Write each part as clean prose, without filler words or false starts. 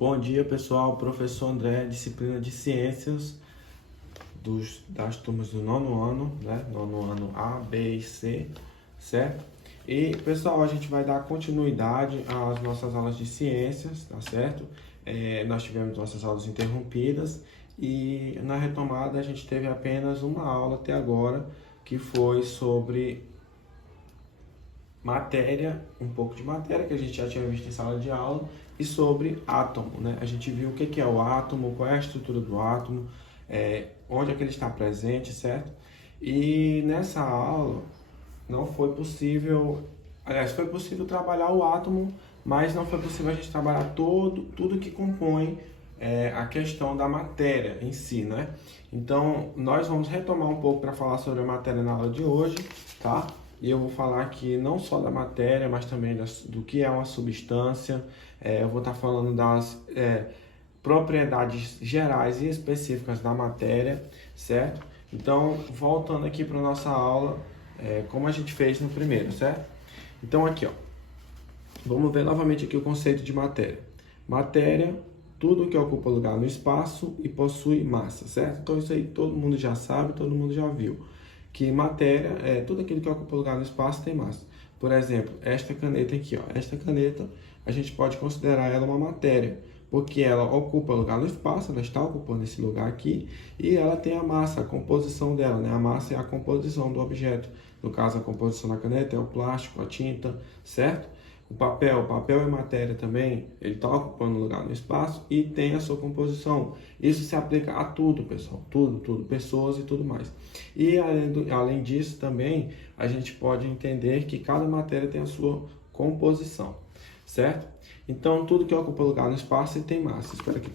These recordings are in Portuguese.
Bom dia, pessoal. Professor André, disciplina de Ciências das turmas do nono ano, né? Nono ano A, B e C, certo? E, pessoal, a gente vai dar continuidade às nossas aulas de ciências, tá certo? Nós tivemos nossas aulas interrompidas e na retomada a gente teve apenas uma aula até agora, que foi sobre matéria, um pouco de matéria que a gente já tinha visto em sala de aula, e sobre átomo, né? A gente viu o que é o átomo, qual é a estrutura do átomo, onde é que ele está presente, certo? E nessa aula não foi possível, aliás, foi possível trabalhar o átomo, mas não foi possível a gente trabalhar tudo que compõe a questão da matéria em si, né? Então, nós vamos retomar um pouco para falar sobre a matéria na aula de hoje, tá? E eu vou falar aqui não só da matéria, mas também do que é uma substância. Eu vou estar falando das propriedades gerais e específicas da matéria, certo? Então, voltando aqui para a nossa aula, como a gente fez no primeiro, certo? Então, aqui, ó, vamos ver novamente aqui o conceito de matéria. Matéria, tudo que ocupa lugar no espaço e possui massa, certo? Então, isso aí todo mundo já sabe, todo mundo já viu. Que matéria é tudo aquilo que ocupa lugar no espaço tem massa. Por exemplo, esta caneta aqui, ó. Esta caneta, a gente pode considerar ela uma matéria, porque ela ocupa lugar no espaço, ela está ocupando esse lugar aqui, e ela tem a massa, a composição dela, né? A massa é a composição do objeto. No caso, a composição da caneta é o plástico, a tinta, certo? O papel é matéria também, ele está ocupando lugar no espaço e tem a sua composição. Isso se aplica a tudo, pessoal, tudo, pessoas e tudo mais. E além disso também, a gente pode entender que cada matéria tem a sua composição, certo? Então, tudo que ocupa lugar no espaço tem massa. Espero que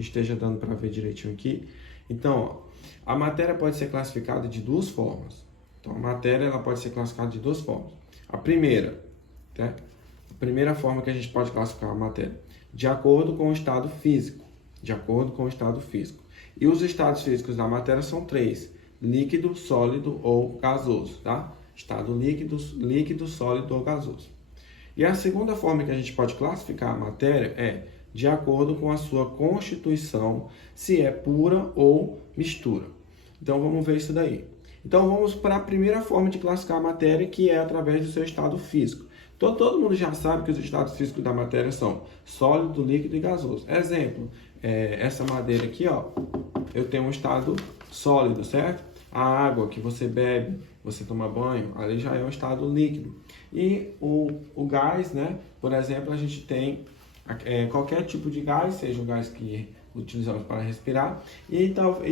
esteja dando para ver direitinho aqui. Então, ó, a matéria pode ser classificada de duas formas. Então, a matéria ela pode ser classificada de duas formas. A primeira, certo? A primeira forma que a gente pode classificar a matéria, de acordo com o estado físico. De acordo com o estado físico. E os estados físicos da matéria são três: líquido, sólido ou gasoso, tá? Estado líquido, sólido ou gasoso. E a segunda forma que a gente pode classificar a matéria é de acordo com a sua constituição, se é pura ou mistura. Então vamos ver isso daí. Então vamos para a primeira forma de classificar a matéria, que é através do seu estado físico. Então, todo mundo já sabe que os estados físicos da matéria são sólido, líquido e gasoso. Exemplo, essa madeira aqui, ó, eu tenho um estado sólido, certo? A água que você bebe, você toma banho, ali já é um estado líquido. E o gás, né? Por exemplo, a gente tem qualquer tipo de gás, seja o gás que utilizamos para respirar, e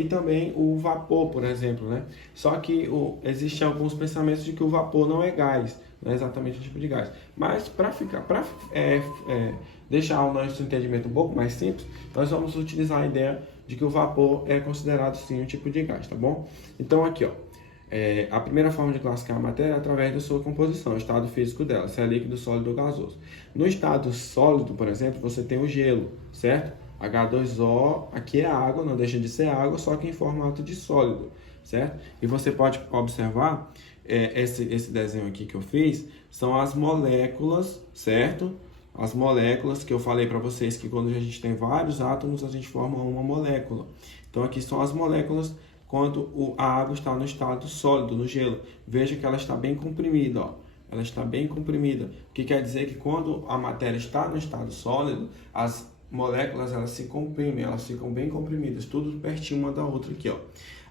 também o vapor, por exemplo, né? Só que existem alguns pensamentos de que o vapor não é gás, não é exatamente o tipo de gás. Mas para deixar o nosso entendimento um pouco mais simples, nós vamos utilizar a ideia de que o vapor é considerado sim um tipo de gás, tá bom? Então aqui, ó, a primeira forma de classificar a matéria é através da sua composição, o estado físico dela, se é líquido, sólido ou gasoso. No estado sólido, por exemplo, você tem o gelo, certo? H2O, aqui é água, não deixa de ser água, só que em formato de sólido, certo? E você pode observar, esse desenho aqui que eu fiz, são as moléculas, certo? As moléculas que eu falei para vocês que quando a gente tem vários átomos, a gente forma uma molécula. Então aqui são as moléculas quando a água está no estado sólido, no gelo. Veja que ela está bem comprimida, ó. Ela está bem comprimida, o que quer dizer que quando a matéria está no estado sólido, as moléculas elas se comprimem, elas ficam bem comprimidas, tudo pertinho uma da outra aqui, ó.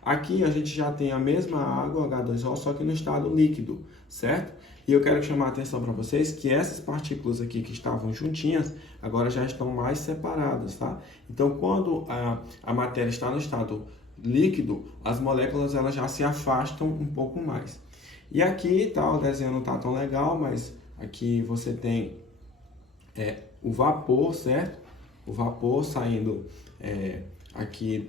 Aqui a gente já tem a mesma água, H2O, só que no estado líquido, certo? E eu quero chamar a atenção para vocês que essas partículas aqui que estavam juntinhas, agora já estão mais separadas, tá? Então, quando a matéria está no estado líquido, as moléculas elas já se afastam um pouco mais. E aqui, tá, o desenho não tá tão legal, mas aqui você tem o vapor, certo? O vapor saindo aqui,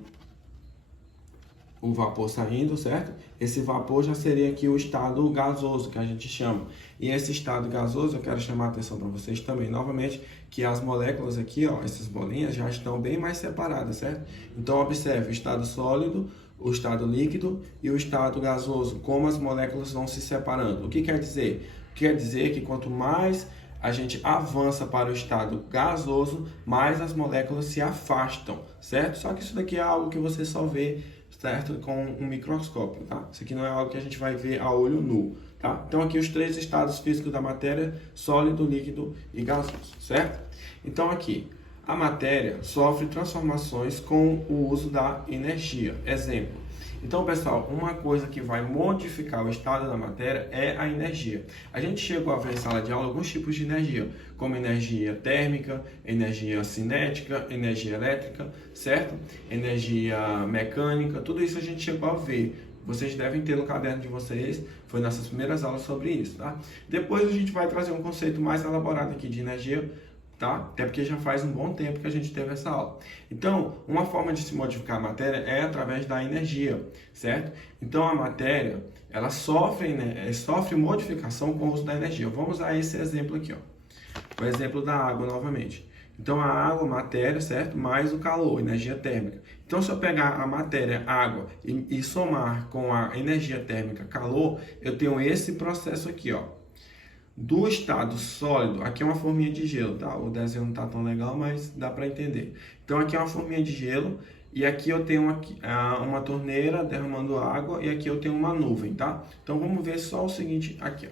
o vapor saindo, certo? Esse vapor já seria aqui o estado gasoso, que a gente chama. E esse estado gasoso, eu quero chamar a atenção para vocês também, novamente, que as moléculas aqui, ó, essas bolinhas já estão bem mais separadas, certo? Então, observe o estado sólido, o estado líquido e o estado gasoso, como as moléculas vão se separando. O que quer dizer? Quer dizer que quanto mais a gente avança para o estado gasoso, mais as moléculas se afastam, certo? Só que isso daqui é algo que você só vê, certo? Com um microscópio, tá? Isso aqui não é algo que a gente vai ver a olho nu, tá? Então aqui os 3 estados físicos da matéria: sólido, líquido e gasoso, certo? Então aqui, a matéria sofre transformações com o uso da energia. Exemplo. Então, pessoal, uma coisa que vai modificar o estado da matéria é a energia. A gente chegou a ver em sala de aula alguns tipos de energia, como energia térmica, energia cinética, energia elétrica, certo? Energia mecânica, tudo isso a gente chegou a ver. Vocês devem ter no caderno de vocês, foi nessas primeiras aulas sobre isso, tá? Depois a gente vai trazer um conceito mais elaborado aqui de energia, tá? Até porque já faz um bom tempo que a gente teve essa aula. Então, uma forma de se modificar a matéria é através da energia, certo? Então, a matéria, ela sofre modificação com o uso da energia. Vamos usar esse exemplo aqui, ó. O exemplo da água novamente. Então, a água, matéria, certo? Mais o calor, energia térmica. Então, se eu pegar a matéria, água, e somar com a energia térmica, calor, eu tenho esse processo aqui, ó. Do estado sólido, aqui é uma forminha de gelo, tá? O desenho não tá tão legal, mas dá para entender. Então aqui é uma forminha de gelo e aqui eu tenho uma torneira derramando água e aqui eu tenho uma nuvem, tá? Então vamos ver só o seguinte aqui, ó.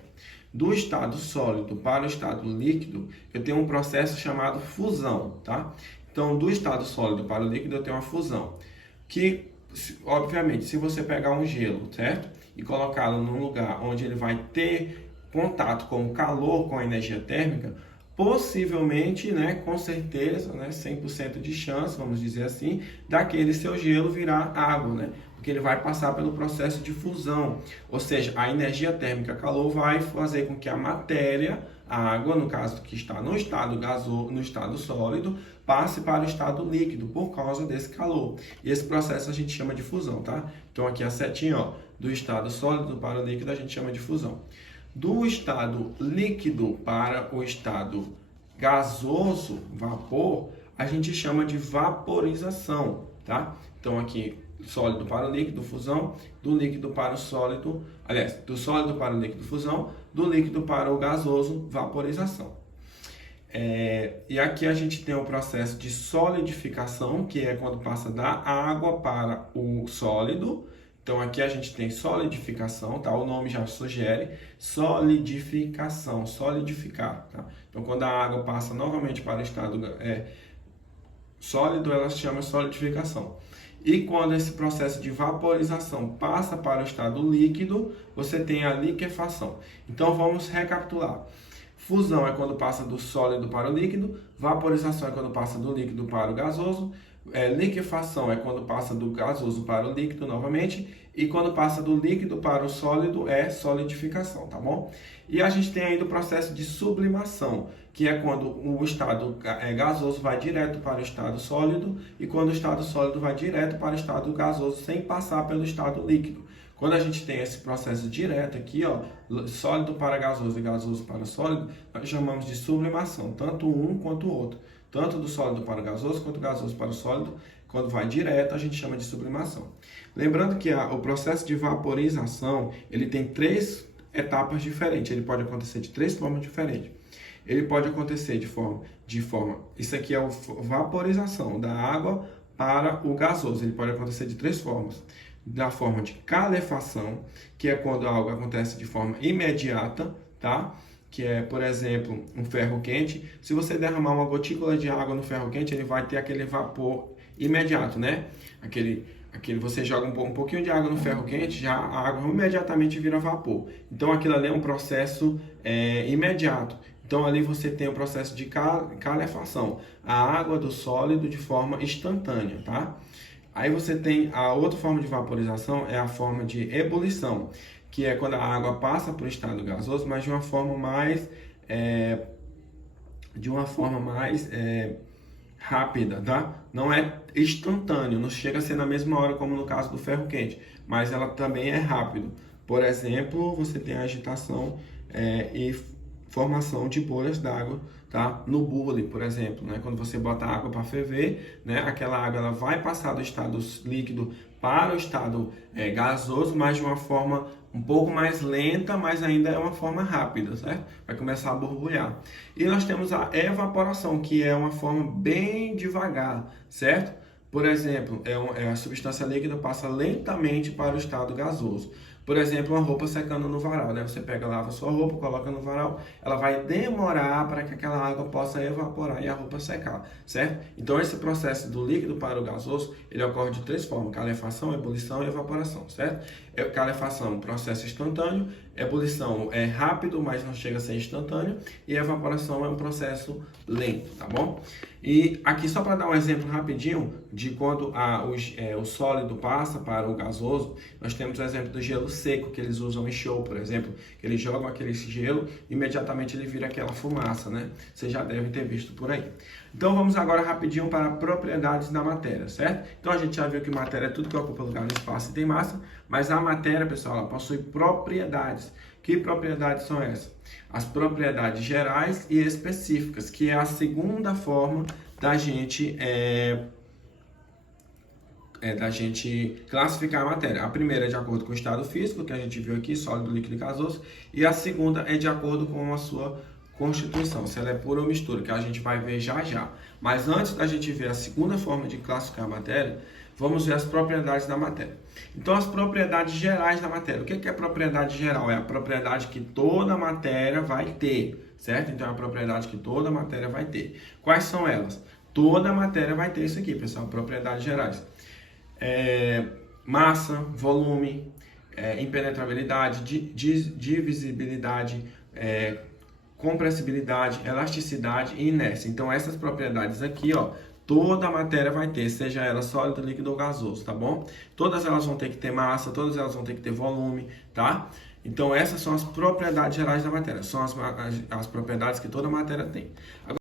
Do estado sólido para o estado líquido, eu tenho um processo chamado fusão, tá? Então do estado sólido para o líquido eu tenho uma fusão, que obviamente se você pegar um gelo, certo? E colocá-lo num lugar onde ele vai ter contato com o calor, com a energia térmica, possivelmente, né, com certeza, né, 100% de chance, vamos dizer assim, daquele seu gelo virar água, né? Porque ele vai passar pelo processo de fusão, ou seja, a energia térmica calor vai fazer com que a matéria, a água, no caso que está no estado gasoso, no estado sólido, passe para o estado líquido por causa desse calor. E esse processo a gente chama de fusão, tá? Então aqui a setinha, ó, do estado sólido para o líquido a gente chama de fusão. Do estado líquido para o estado gasoso, vapor, a gente chama de vaporização, tá? Então aqui, sólido para o líquido, fusão, do líquido para o sólido, aliás, do sólido para o líquido, fusão, do líquido para o gasoso, vaporização. E aqui a gente tem o processo de solidificação, que é quando passa da água para o sólido. Então aqui a gente tem solidificação, tá? O nome já sugere solidificação, solidificar, tá? Então quando a água passa novamente para o estado sólido, ela se chama solidificação. E quando esse processo de vaporização passa para o estado líquido, você tem a liquefação. Então vamos recapitular. Fusão é quando passa do sólido para o líquido, vaporização é quando passa do líquido para o gasoso, liquefação é quando passa do gasoso para o líquido novamente, e quando passa do líquido para o sólido é solidificação, tá bom? E a gente tem ainda o processo de sublimação, que é quando o estado gasoso vai direto para o estado sólido e quando o estado sólido vai direto para o estado gasoso sem passar pelo estado líquido. Quando a gente tem esse processo direto aqui, ó, sólido para gasoso e gasoso para sólido, nós chamamos de sublimação, tanto um quanto o outro. Tanto do sólido para o gasoso quanto do gasoso para o sólido, quando vai direto, a gente chama de sublimação. Lembrando que o processo de vaporização, ele tem 3 etapas diferentes, ele pode acontecer de 3 formas diferentes. Ele pode acontecer de forma, isso aqui é a vaporização da água para o gasoso, ele pode acontecer de 3 formas. Da forma de calefação, que é quando algo acontece de forma imediata, tá? Que é, por exemplo, um ferro quente. Se você derramar uma gotícula de água no ferro quente, ele vai ter aquele vapor imediato, né? Você joga um pouquinho de água no ferro quente, já a água imediatamente vira vapor. Então aquilo ali é um processo imediato. Então ali você tem o processo de calefação, a água do sólido de forma instantânea, tá? Aí você tem a outra forma de vaporização, é a forma de ebulição, que é quando a água passa para o estado gasoso, mas de uma forma mais rápida, tá? Não é instantâneo, não chega a ser na mesma hora como no caso do ferro quente, mas ela também é rápido. Por exemplo, você tem a agitação e formação de bolhas d'água, tá? No bule, por exemplo, né? Quando você bota água para ferver, né? Aquela água ela vai passar do estado líquido para o estado gasoso, mas de uma forma um pouco mais lenta, mas ainda é uma forma rápida, certo? Vai começar a borbulhar. E nós temos a evaporação, que é uma forma bem devagar, certo? Por exemplo, a substância líquida passa lentamente para o estado gasoso. Por exemplo, uma roupa secando no varal, né? Você pega, lava sua roupa, coloca no varal, ela vai demorar para que aquela água possa evaporar e a roupa secar, certo? Então, esse processo do líquido para o gasoso, ele ocorre de 3 formas: calefação, ebulição e evaporação, certo? Calefação, processo instantâneo; ebulição é rápido, mas não chega a ser instantâneo; e evaporação é um processo lento, tá bom? E aqui só para dar um exemplo rapidinho de quando o sólido passa para o gasoso, nós temos o exemplo do gelo seco que eles usam em show, por exemplo, que eles jogam aquele gelo e imediatamente ele vira aquela fumaça, né? Vocês já devem ter visto por aí. Então vamos agora rapidinho para propriedades da matéria, certo? Então a gente já viu que matéria é tudo que ocupa lugar no espaço e tem massa, mas a matéria, pessoal, ela possui propriedades. Que propriedades são essas? As propriedades gerais e específicas, que é a segunda forma da gente classificar a matéria. A primeira é de acordo com o estado físico, que a gente viu aqui, sólido, líquido e gasoso, e a segunda é de acordo com a sua constituição, se ela é pura ou mistura, que a gente vai ver já já. Mas antes da gente ver a segunda forma de classificar a matéria, vamos ver as propriedades da matéria. Então, as propriedades gerais da matéria. O que é propriedade geral? É a propriedade que toda matéria vai ter, certo? Então, é a propriedade que toda matéria vai ter. Quais são elas? Toda matéria vai ter isso aqui, pessoal, propriedades gerais. Massa, volume, impenetrabilidade, divisibilidade, compressibilidade, elasticidade e inércia. Então, essas propriedades aqui, ó, toda a matéria vai ter, seja ela sólido, líquido ou gasoso, tá bom? Todas elas vão ter que ter massa, todas elas vão ter que ter volume, tá? Então, essas são as propriedades gerais da matéria, são as propriedades que toda matéria tem. Agora,